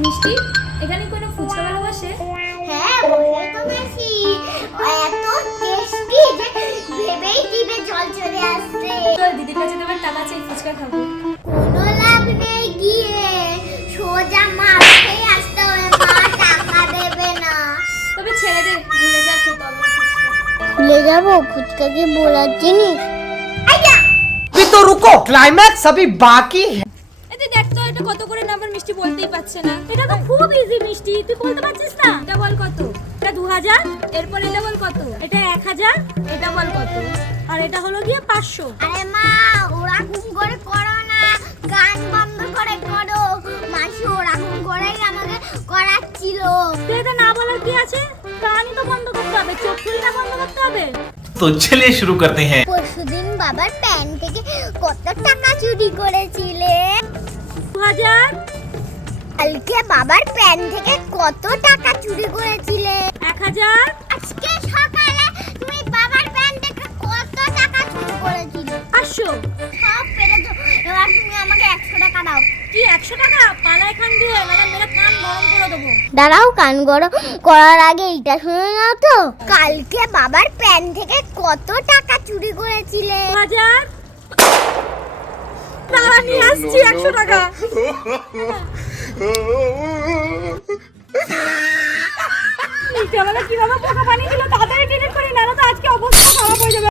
মিষ্টি, এখানে কোনো ফুচকা বসে? হ্যাঁ, বসে তো বেশি। এত টেস্টি যে ভেবেই জিভে জল চলে আসছে। তো দিদির কাছে তোমার টাকা চাই, ফুচকা খাবো। কোনো লাভ নেই গিয়ে, সোজা মাঠে আসতে হবে, মা টাকা দেবে না। তবে ছেড়ে দে, ভুলে যা খেতে হবে ফুচকা। ভুলে যাবো? ফুচকা কি বলার জিনিস? আইয়া अभी तो रुको, क्लाइमैक्स अभी बाकी है। এতে দেখ তো এটা কত করে নাম্বার, মিষ্টি বলতেই পারছে না। এটা তো খুব ইজি মিষ্টি, তুই বলতে পারছিস না? এটা বল কত? এটা 2000, এরপর এটা বল কত? এটা 1000, এটা বল কত? আর এটা হলো গিয়ে 500। আরে মা, ওরকম করে করো না, গান বন্ধ করে করো। মাসি ওরকম করেই আমাকে করাচ্ছিল। তুই এটা না বলার কি আছে? কানই তো বন্ধ করতে হবে, চোখ খুলে না বন্ধ করতে হবে। तो चलिए शुरू करते हैं। পরশুদিন বাবার প্যান থেকে কত টাকা চুরি করেছিলে? 2000, কালকে বাবার প্যান থেকে কত টাকা চুরি করেছিলে? 1000, আজকে সকালে তুমি বাবার প্যান থেকে কত টাকা চুরি করেছিলে? 500। সব পেরেছো, এবার তুমি আমাকে 100 টাকা দাও। কি 100 টাকা? পালা এখান দিয়ে, নাহলে মেরে কান গরম করে দেবো। দাঁড়াও, কান গরম করার আগে এটা শুনে নাও তো। কালকে বাবার প্যান থেকে কত টাকা চুরি করেছিলে? 2000, দাঁড়া নিয়ে আসছি 100 টাকা। মিষ্টি আমাকে কিভাবে বোকা বানিয়ে দিল?